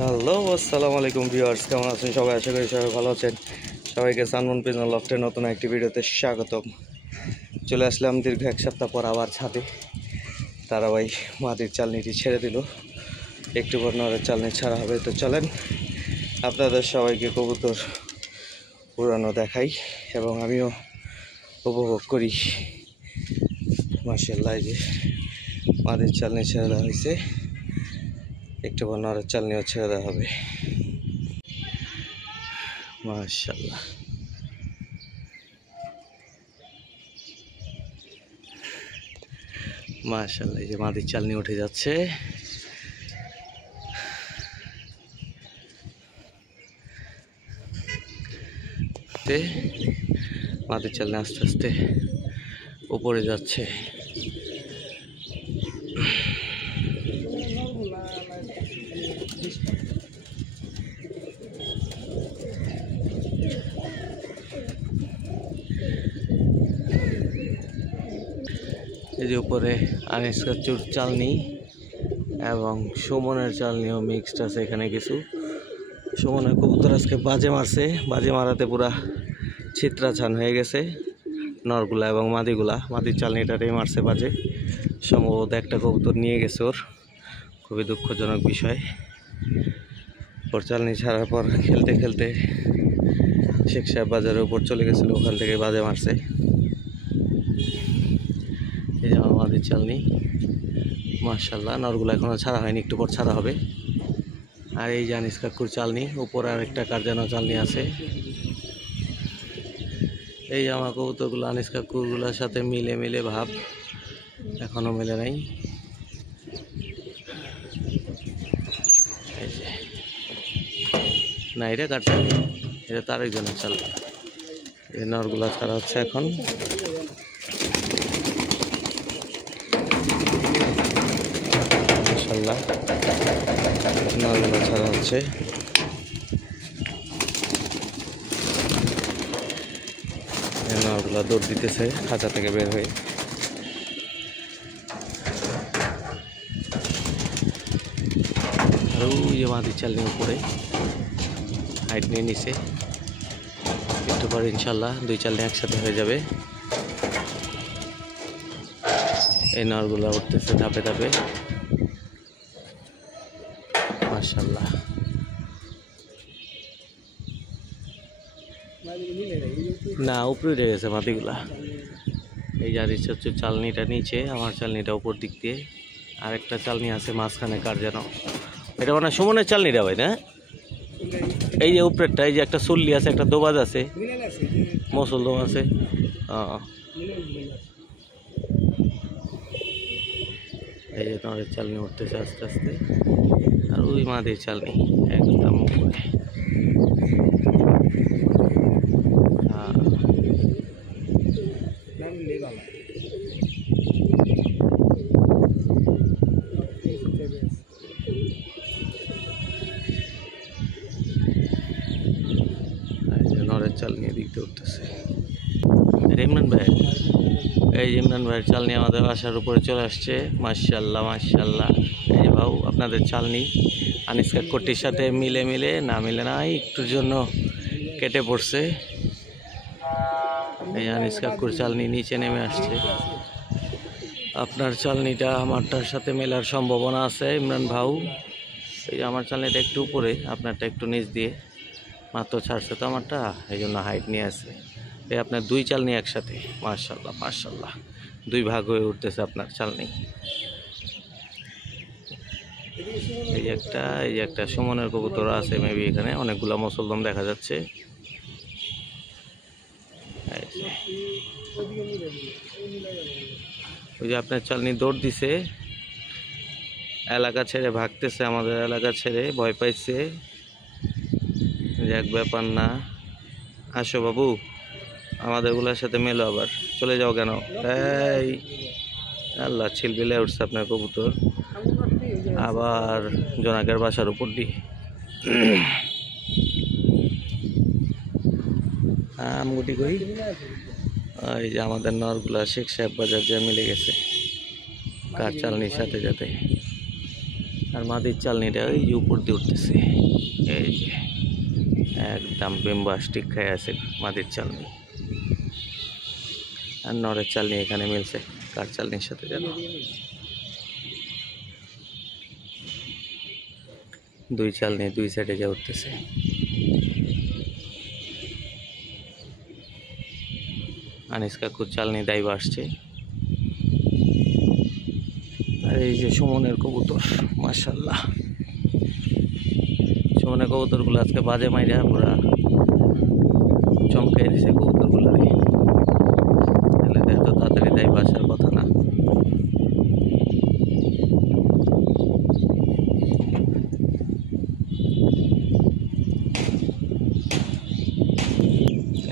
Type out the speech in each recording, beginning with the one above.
Hello, আসসালামু আলাইকুম viewers, কেমন আছেন সবাই? আশা করি সবাই ভালো আছেন। সবাইকে সানমুন পিজনাল লফটের নতুন একটি ভিডিওতে স্বাগতম। চলে আসলাম দীর্ঘ এক সপ্তাহ পর আবার ছাদে। তারাবাই মাটির চালনিটি ছেড়ে দিল, একটু পর নরের চালনি ছাড়া হবে। তো চলেন আপনাদের সবাইকে কবুতর উড়ানো দেখাই এবং আমিও উপভোগ করি। মাশাআল্লাহ, যে মাটির চালনি ছেড়ে দেওয়া হয়েছে, একটু পর নরের চালনিও ছেড়ে দেওয়া হবে। মাশাআল্লাহ, মাশাআল্লাহ, এই যে মাটির চালনি উঠে যাচ্ছে। মাটির চালনি আস্তে আস্তে উপরে যাচ্ছে। এই যে উপরে আনিসকাচুর চালনি এবং সুমনের চালনিও মিক্সড আছে। এখানে কিছু সুমনের কবুতর আজকে বাজে মারছে, বাজে মারাতে পুরা ছিত্রাছান হয়ে গেছে নরগুলা এবং মাদিগুলা। মাদির চালনিটাতেই মারছে বাজে, সম্ভবত একটা কবুতর নিয়ে গেছে। ওর খুবই দুঃখজনক বিষয়। ওর চালনি ছাড়ার পর খেলতে খেলতে শেখ সাহেব বাজারের উপর চলে গেছিলো, ওখান থেকে বাজে মারছে। এই যে আমার মাদির চালনি, মাশাআল্লাহ। নরগুলা এখনো ছাড়া হয়নি, একটু পর ছাড়া হবে। আর এই যে আনিস কাকুর চালনি, উপরে আর একটা কারজানা চালনি আছে। এই যে আমার কবুতরগুলো আনিস কাকুরগুলোর সাথে মিলে মিলে ভাব, এখনো মিলে নাই। এই যে না, এটা কার চালনি? এটা তার একজনের চালনি। এই নরগুলা ছাড়া হচ্ছে এখন। মাশাআল্লাহ, নরগুলা ছাড়া হচ্ছে। নরগুলা দৌড় দিতেছে খাঁচা থেকে বের হয়ে। আর ওই যে মাটির চালনি উপরে হাইট নিয়ে নিছে। একটু পর ইনশাল্লাহ দুই চালনি একসাথে হয়ে যাবে। এই নরগুলা উঠতেছে ধাপে ধাপে, মাশাআল্লাহ। না, উপরে উঠে গেছে মাটিগুলা। এই যে আনিস কাকুর চালনিটা নিচে, আমার চালনিটা উপর দিক দিয়ে, আর একটা চালনি আছে মাঝখানে কার যেন। এটা মানে সুমনের চালনিটা ভাই না? এই যে উপরেরটা, এই যে একটা চুল্লি আছে, একটা দোবাজ আছে, মুসলদম আছে। এই যে তোমাদের চালনি উঠতেছে আস্তে আস্তে। আর ওই মাদির চালনি একদম উপরে। নরের চালনি দিক দিয়ে উঠতেছে। ইমরান ভাই, এই ইমরান ভাইয়ের চালনি আমাদের বাসার উপরে চলে আসছে। মাশাআল্লাহ, মাশাআল্লাহ। এই যে ভাউ, আপনাদের চালনি আনিস কাকুরটির সাথে মিলে মিলে না মিলে না, একটুর জন্য কেটে পড়ছে। এই আনিস কাকুর চালনি নিচে নেমে আসছে। আপনার চালনিটা আমারটার সাথে মেলার সম্ভাবনা আছে ইমরান ভাউ। এই যে আমার চালনিটা একটু উপরে, আপনারটা একটু নিচ দিয়ে, মাত্র ছাড়ছে তো আমারটা, এই জন্য হাইট নিয়ে আসছে। এই আপনার দুই চালনি একসাথে, মাশাআল্লাহ, মাশাআল্লাহ। দুই ভাগ হয়ে উঠতেছে আপনার চালনি। এই যে একটা সুমনের কবুতর আছে মেবি এখানে, অনেকগুলো মুসলদম দেখা যাচ্ছে। ওই যে আপনার চালনি দৌড় দিছে, এলাকা ছেড়ে ভাগতেছে, আমাদের এলাকা ছেড়ে ভয় পাইছে। এক ব্যাপার না, আসো বাবু, আমাদেরগুলোর সাথে মেলো। আবার চলে যাও কেন? এই আল্লাহ, ছিলবিলে উঠছে আপনার কবুতর আবার জোনাকের বাসার উপর দিয়ে। আমগুটি কই? এই যে আমাদের নরগুলা শেখ সাহেব বাজার যা মিলে গেছে কার চালনির সাথে যাতে। আর মাদির চালনিটা ওই যে উপর দিয়ে উঠতেছে, এই যে একদম বিম্বাস্টিক খাই আছে মাদির চালনি। আর নরের চালনি এখানে মিলছে কার চালনির সাথে যেন, দুই চালনি দুই সাইডে যা উঠতেছে। আনিস কাকুর চালনি দাইবা আসছে। আর এই যে সুমনের কবুতর, মাশাআল্লাহ সুমনের কবুতরগুলো আজকে বাজে মাইরা পুরা চমকাই দিছে কবুতরগুলো। এত তাড়াতাড়ি দাইবা আসার কথা না।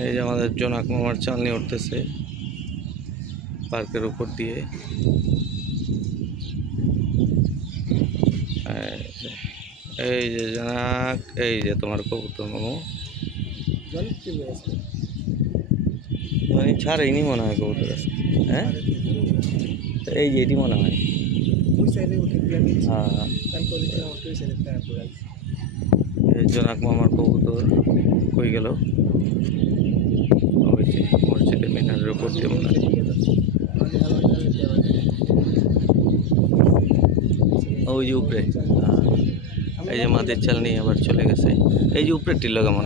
এই যে আমাদের জোনাক মামার চালনি উঠতেছে পার্কের উপর দিয়ে। এই যে জোনাক, এই যে তোমার কবুতর মামু ছাড়েনি মনে হয় কবুতর আছে। হ্যাঁ এই যে এটি মনে হয়। হ্যাঁ জোনাক মামার কবুতর কই গেল? ওই যে মসজিদের মিনারের উপর দিয়ে মনে হয়। ওই যে উপরে, এই যে মাদের চালনি আবার চলে গেছে। এই যে উপরে টিল কেমন?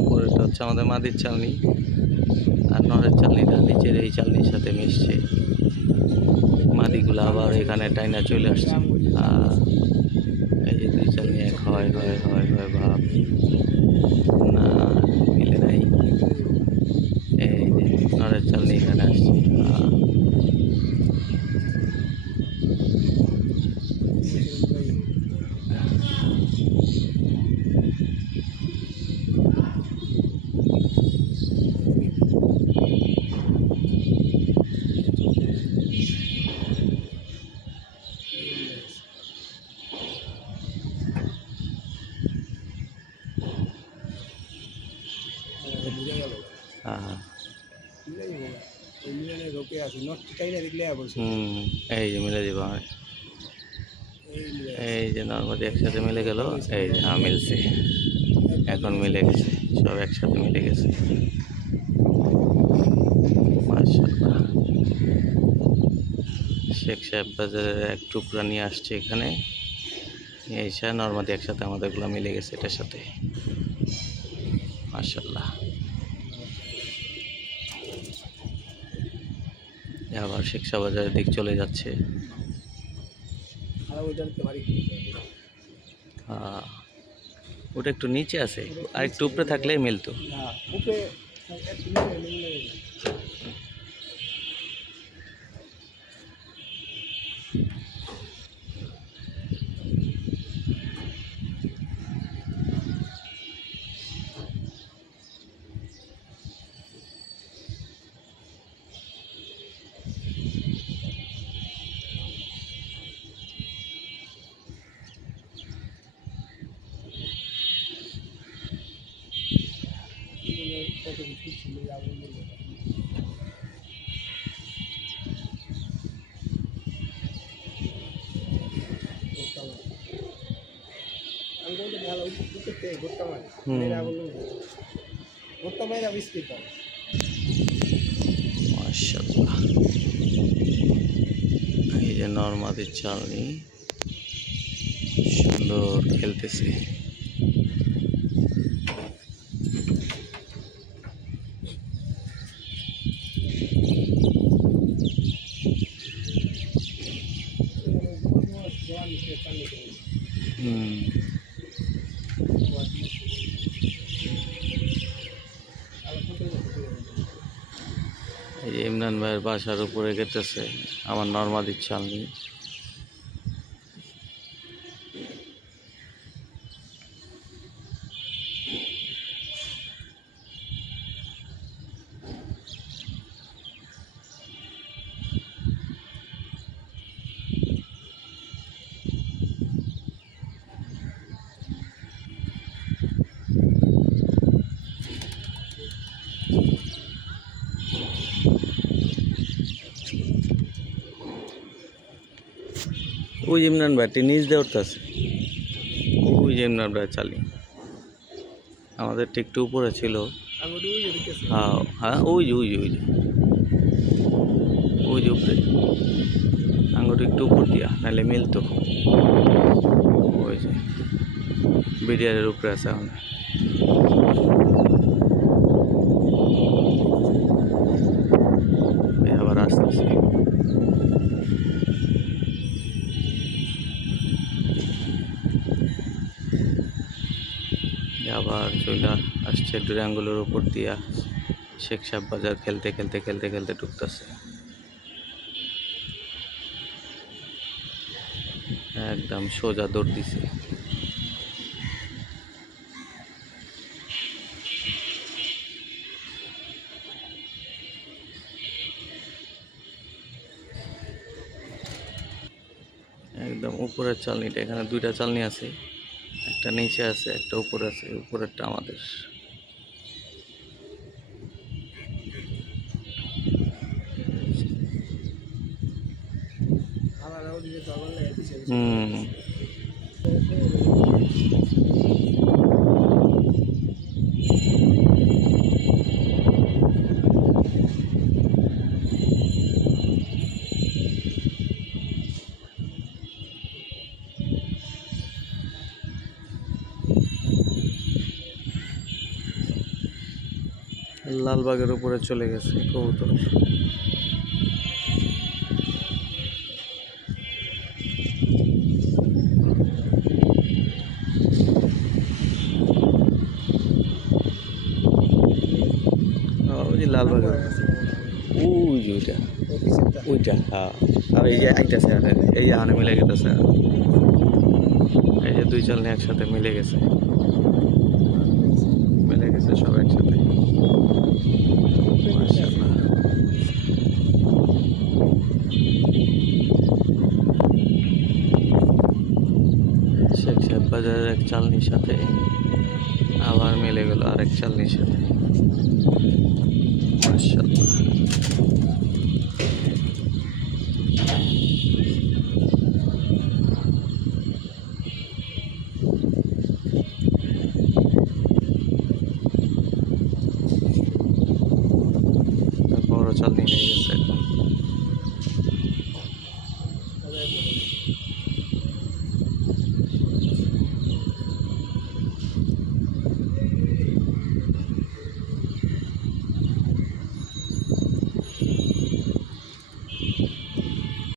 উপরেটা হচ্ছে আমাদের মাদির চালনি, আর নরের চালনিটা নিচের এই চালনির সাথে মিশছে। মাদিগুলো আবার এখানে টাইনা চলে আসছে। এই যে দুই চালনি এক হয় হয় হয় হয় ভাব না, মিলে নাই। এই যে নরের চালনি এখানে আসছে। এই যে মিলে যাবো। এই যে নর্মালি একসাথে মিলে গেল। এই যে হ্যাঁ মিলছে, এখন মিলে গেছে, সব একসাথে মিলে গেছে। মাশাআল্লাহ শেখ সাহেব বাজারের এক টুকরা নিয়ে আসছে এখানে, এসে নর্মালি একসাথে আমাদেরগুলো মিলে গেছে এটার সাথে। মাশাআল্লাহ আবার শেখ সাহেব বাজারের দিক চলে যাচ্ছে। ওটা একটু নিচে আছে, আর একটু উপরে থাকলে মিলতো। মাশাআল্লাহ এই যে নরমাদির চালনি সুন্দর খেলতেছে। এই যে ইমরান ভাইয়ের বাসার উপরে গেতেছে আমার নরমাদির চালনি। ওই যে ইমরান ভাই নিজ দিয়ে উঠতেছে, ওই যে ইমরান ভাই চালি আমাদের ঠিক একটু উপরে ছিল। হ্যাঁ হ্যাঁ, ওই যে ওই যে ওই যে ওই যে উপরে আঙুর একটু উপর দিয়া, নাহলে মিলতো। ওই যে বিডিআরের উপরে আছে এখন। আবার আসতেছে, আবার চলে আসছে ডুরাঙ্গুলোর উপর দিয়া শেখ সাহেব বাজার খেলতে খেলতে খেলতে খেলতে ঢুকতেছে। একদম সোজা দৌড় দিছে। একদম উপরের চালনিটা, এখানে দুইটা চালনি আছে, একটা নিচে আছে একটা উপরে আছে, উপরেরটা আমাদের। লালবাগের উপরে চলে গেছে কবুতর। লালবাগের ওই যে ওইটা ওইটা, হ্যাঁ। আর এই যে আইতেছে, এই যে আনে মিলে গেছে, এই যে দুই চালনি একসাথে মিলে গেছে, মিলে গেছে সব একসাথে। মাশাআল্লাহ। শেখ সাহেব বাজারের এক চালনির সাথে আবার মিলে গেল আরেক চালনির সাথে। মাশাআল্লাহ।